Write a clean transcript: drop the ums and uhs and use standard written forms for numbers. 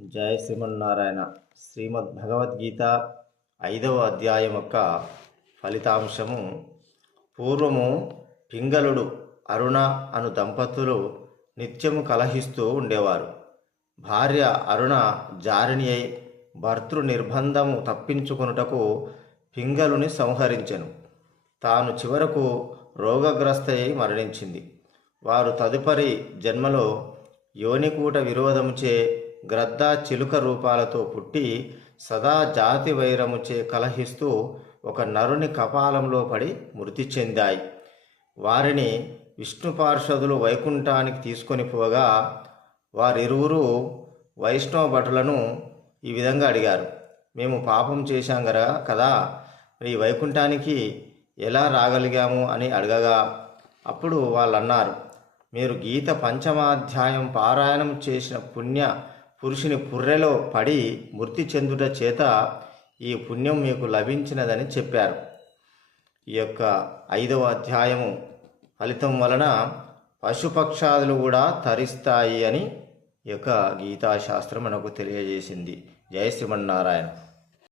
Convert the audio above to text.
జయ శ్రీమన్నారాయణ. శ్రీమద్ భగవద్గీత 5వ అధ్యాయం యొక్క ఫలితాంశము. పూర్వము పింగళుడు అరుణ అను దంపతులు నిత్యము కలహిస్తూ ఉండేవారు. భార్య అరుణ జారిణి అయి భర్తృ నిర్బంధము తప్పించుకొనుటకు పింగళుని సంహరించెను. తాను చివరకు రోగగ్రస్తై మరణించింది. వారు తదుపరి జన్మలో యోనికూట విరోధముచే గ్రద్ద చిలుక రూపాలతో పుట్టి సదా జాతి వైరముచే కలహిస్తూ ఒక నరుని కపాలంలో పడి మృతి చెందాయి. వారిని విష్ణు పార్షదులు వైకుంఠానికి తీసుకొని పోగా వారిరువురు వైష్ణవ భటులను ఈ విధంగా అడిగారు. మేము పాపం చేశాం కదా, ఈ వైకుంఠానికి ఎలా రాగలిగాము అని అడగగా అప్పుడు వాళ్ళు అన్నారు, మీరు గీత 5వ అధ్యాయం పారాయణం చేసిన పుణ్య పురుషుని పుర్రెలో పడి మృతి చెందుట చేత ఈ పుణ్యం మీకు లభించినదని చెప్పారు. ఈ యొక్క 5వ అధ్యాయము ఫలితం వలన పశుపక్షాదులు కూడా తరిస్తాయి అని ఈ యొక్క గీతాశాస్త్రం మనకు తెలియజేసింది. జయ శ్రీమన్నారాయణ.